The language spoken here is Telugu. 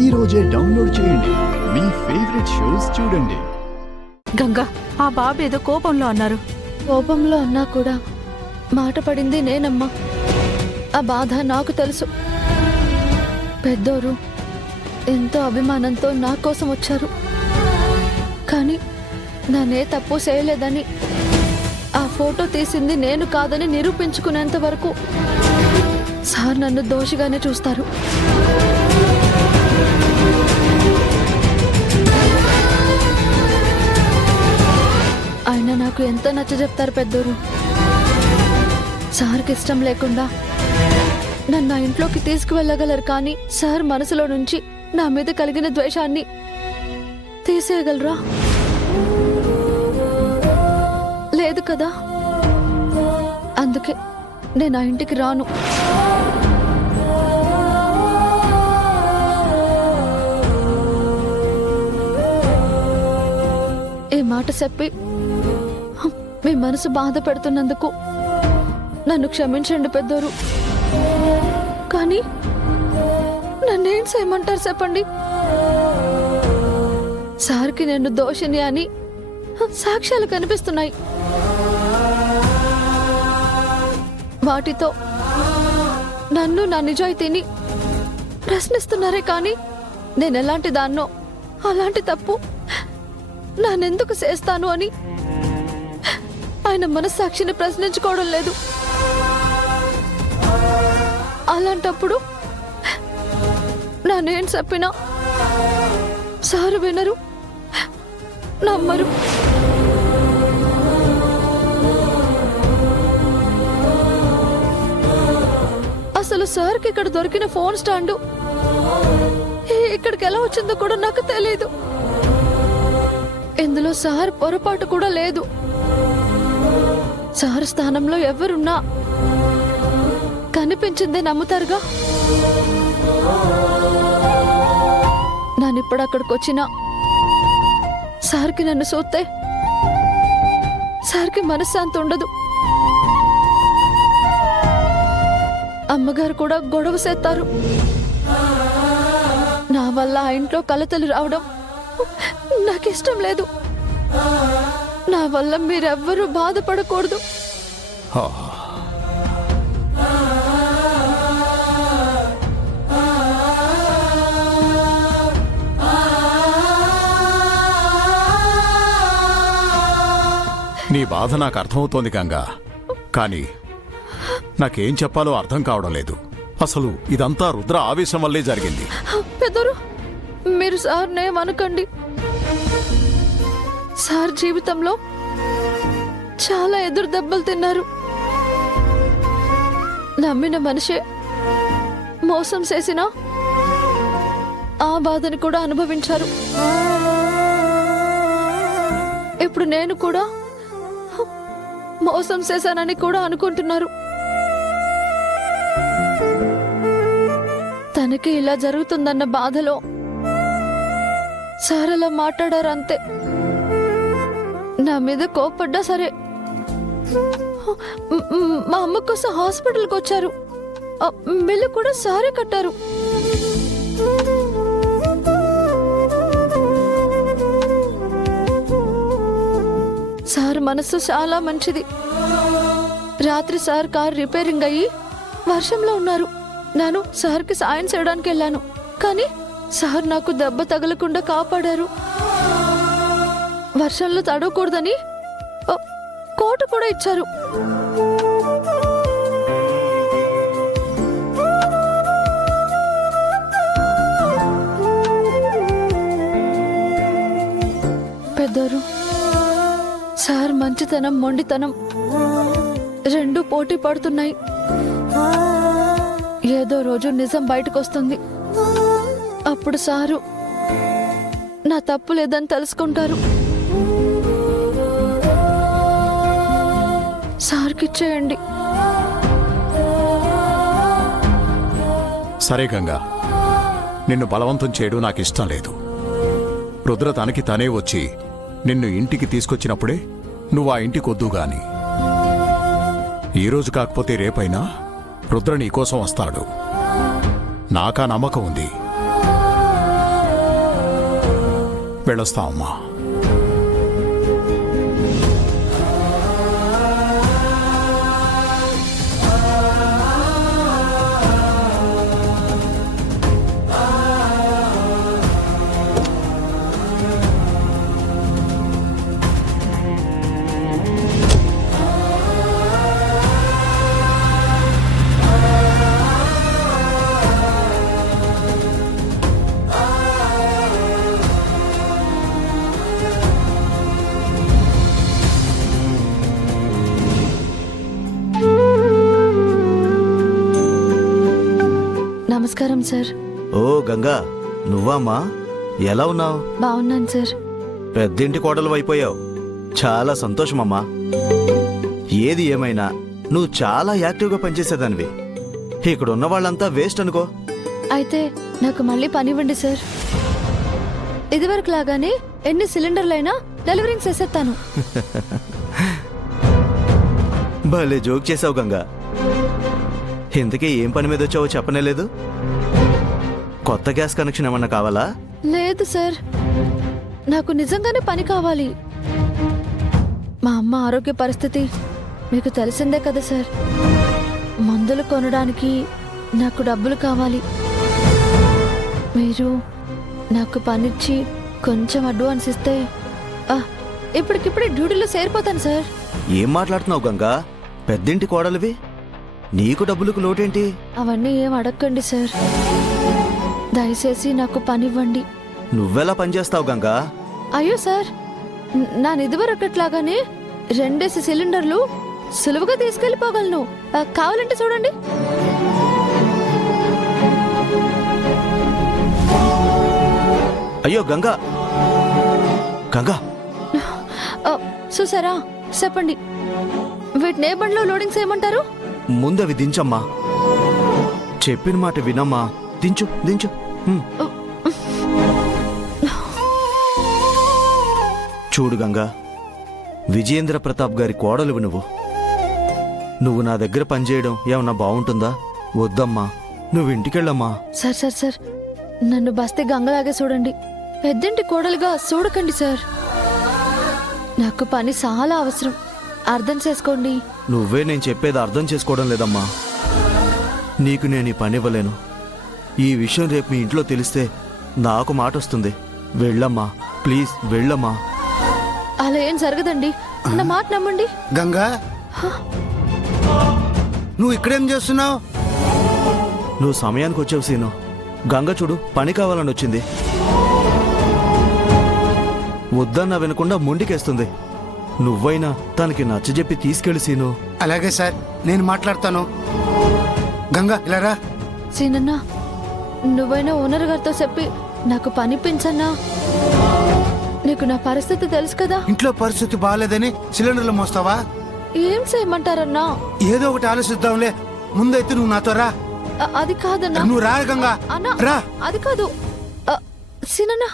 ఈ రోజే డౌన్లోడ్ చేయండి. మీ ఫేవరెట్ షోస్ చూడండి. గంగా, ఆ బాబు ఏదో కోపంలో అన్నారు. కోపంలో అన్నా కూడా మాట పడింది నేనమ్మా. ఆ బాధ నాకు తెలుసు. పెద్దోరు ఎంతో అభిమానంతో నా కోసం వచ్చారు. కానీ నన్నే తప్పు చేయలేదని, ఆ ఫోటో తీసింది నేను కాదని నిరూపించుకునేంత వరకు సార్ నన్ను దోషిగానే చూస్తారు. ఆయన నాకు ఎంత నచ్చజెప్తారు పెద్దోరు. సార్కి ఇష్టం లేకుండా నన్ను ఆ ఇంట్లోకి తీసుకువెళ్ళగలరు, కానీ సార్ మనసులో నుంచి నా మీద కలిగిన ద్వేషాన్ని తీసేయగలరా? లేదు కదా. అందుకే నేను ఆ ఇంటికి రాను. ఈ మాట చెప్పి మీ మనసు బాధ పెడుతున్నందుకు నన్ను క్షమించండి పెద్దోరు. కానీ నన్నేం చేయమంటారు చెప్పండి? సార్కి నేను దోషిని అని సాక్ష్యాలు కనిపిస్తున్నాయి. వాటితో నన్ను, నా నిజాయితీని ప్రశ్నిస్తున్నారే, కానీ నేను ఎలాంటి దాన్నో అలాంటి తప్పు నానెందుకు చేస్తాను అని ఆయన మనస్సాక్షిని ప్రశ్నించుకోవడం లేదు. అలాంటప్పుడు నానేం చెప్పినా సారు వినరు, నమ్మరు. అసలు సార్కి ఇక్కడ దొరికిన ఫోన్ స్టాండు ఇక్కడికి ఎలా వచ్చిందో కూడా నాకు తెలియదు. ఇందులో సార్ పొరపాటు కూడా లేదు. సార్ స్థానంలో ఎవరున్నా కనిపించిందే నమ్ముతారుగా. నానిప్పుడు అక్కడికి వచ్చినా సార్కి నన్ను చూస్తే సార్కి మనశ్శాంతి ఉండదు. అమ్మగారు కూడా గొడవ చేస్తారు. నా వల్ల ఆ ఇంట్లో కలతలు రావడం నాకిష్టం లేదు. నా వల్ల మీరెవ్వరూ బాధపడకూడదు. నీ బాధ నాకు అర్థమవుతోంది గంగా, కానీ నాకేం చెప్పాలో అర్థం కావడం లేదు. అసలు ఇదంతా రుద్ర ఆవేశం వల్లే జరిగింది. పెద్దరు, మీరు సార్నేమనకండి. సార్ జీవితంలో చాలా ఎదురు దెబ్బలు తిన్నారు. నమ్మిన మనిషే మోసం చేసినా ఆ బాధని కూడా అనుభవించారు. ఇప్పుడు నేను కూడా మోసం చేశానని కూడా అనుకుంటున్నారు. తనకి ఇలా జరుగుతుందన్న బాధలో సార్ అలా మాట్లాడారంతే. నా మీద కోపడ్డా సరే. మా అమ్మ కోసం హాస్పిటల్కి వచ్చారు. బిల్లు కూడా సారే కట్టారు. సార్ మనసు చాలా మంచిది. రాత్రి సార్ కార్ రిపేరింగ్ అయ్యి వర్షంలో ఉన్నారు. నేను సార్కి సాయం చేయడానికి వెళ్ళాను, కానీ సార్ నాకు దెబ్బ తగలకుండా కాపాడారు. వర్షంలో తడవకూడదని కోటు కూడా ఇచ్చారు. పెద్దోరు, సార్ మంచితనం, మొండితనం రెండు పోటీ పడుతున్నాయి. ఏదో రోజు నిజం బయటకు వస్తుంది. అప్పుడు సారు నా తప్పు లేదని తెలుసుకుంటారు. సార్కిచ్చేయండి. సరే గంగా, నిన్ను బలవంతం చేయడం నాకు ఇష్టం లేదు. రుద్ర తనకి తనే వచ్చి నిన్ను ఇంటికి తీసుకొచ్చినప్పుడే నువ్వు ఆ ఇంటికి వద్దు గాని. ఈరోజు కాకపోతే రేపైనా రుద్ర నీకోసం వస్తాడు. నాకా నమ్మకం ఉంది. వెళ్ళొస్తామమ్మా. నమస్కారం సార్. ఓ గంగా, నువ్వామ్మా? ఎలా ఉన్నావు? బాగున్నాను సార్. పెద్దింటి కోడలు అయిపోయావు. చాలా సంతోషమమ్మా. ఏది ఏమైనా నువ్వు చాలా యాక్టివ్గా పనిచేసేదానివి. ఇక్కడ ఉన్న వాళ్ళంతా వేస్ట్ అనుకో. అయితే నాకు మళ్ళీ పనివ్వండి సార్. ఇదివరకు లాగానే ఎన్ని సిలిండర్లైనా డెలివరింగ్ చేసేస్తాను. భలే జోక్ చేసావు గంగా. ఇంతకీ ఏం పని మీద వచ్చావో చెప్పనే లేదు. కొత్త గ్యాస్ కనెక్షన్ ఏమన్నా కావాలా? లేదు సార్, నాకు నిజంగానే పని కావాలి. మా అమ్మ ఆరోగ్య పరిస్థితి మీకు తెలిసిందే కదా సార్. మందులు కొనడానికి నాకు డబ్బులు కావాలి. మీరు నాకు పనిచ్చి కొంచెం అడ్వాన్స్ ఇస్తే ఇప్పటికిప్పుడే డ్యూటీలో చేరిపోతాను సార్. ఏం మాట్లాడుతున్నావు గంగా? పెద్దింటి కోడలివి, నీకు డబ్బులకు లోటేంటి? అవన్నీ ఏం అడగండి సార్. దయచేసి నాకు పనివ్వండి. నువ్వెలా పనిచేస్తావు గంగా? అయ్యో సార్, నా ఇదివరకట్లాగానే 2 సిలిండర్లు సులువుగా తీసుకెళ్లిపోగలను. కావాలంటే చూడండి. అయ్యో గంగా, గంగా చూసారా? చెప్పండి, వీటిని ఏ బండ్లో లోడింగ్ చేయమంటారు? ముందవి దించమ్మా. చెప్పిన మాట వినమ్మా. దించు దించు. చూడు గంగా, విజయేంద్ర ప్రతాప్ గారి కోడలువి నువ్వు నా దగ్గర పనిచేయడం ఏమన్నా బాగుంటుందా? వద్దమ్మా, నువ్వు ఇంటికెళ్ళమ్మా. సార్ సార్ సార్, నన్ను బస్తీ గంగలాగే చూడండి, పెద్దింటి కోడలుగా చూడకండి సార్. నాకు పని చాలా అవసరం, అర్థం చేసుకోండి. నువ్వే నేను చెప్పేది అర్థం చేసుకోవడం లేదమ్మా. నీకు నేను ఈ పని ఇవ్వలేను. ఈ విషయం రేపు మీ ఇంట్లో తెలిస్తే నాకు మాట వస్తుంది. వెళ్ళమ్మా, ప్లీజ్ వెళ్ళమ్మా. అలా ఏం జరగదండి, నా మాట నమ్మండి. గంగా, నువ్వు ఇక్కడేం చేస్తున్నావు? నువ్వు సమయానికి వచ్చావు సీను. గంగ చూడు, పని కావాలని వచ్చింది. వద్దన్నా వినకుండా మొండికేస్తుంది. నువ్వైనా తనకి నచ్చజెప్పి తీసుకెళ్ళి సీను. అలాగే సార్, నేను మాట్లాడతాను. గంగా ఇలా రా. సీనన్నా, నువ్వైనా ఓనర్ గారితో చెప్పి నాకు పని పెంచన్నా. నీకు నా పరిస్థితి తెలుసు కదా. ఇంట్లో పరిస్థితి బాగాలేదని సిలిండర్లు మోస్తావా? ఏం చేయమంటారన్నా? ఏదో ఒకటి ఆలోచిద్దాంలే. ముందైతే నువ్వు నాతో రా. అది కాదన్నా. నువ్వు రా గంగా, అన్నా, రా. అది కాదు సీనన్నా.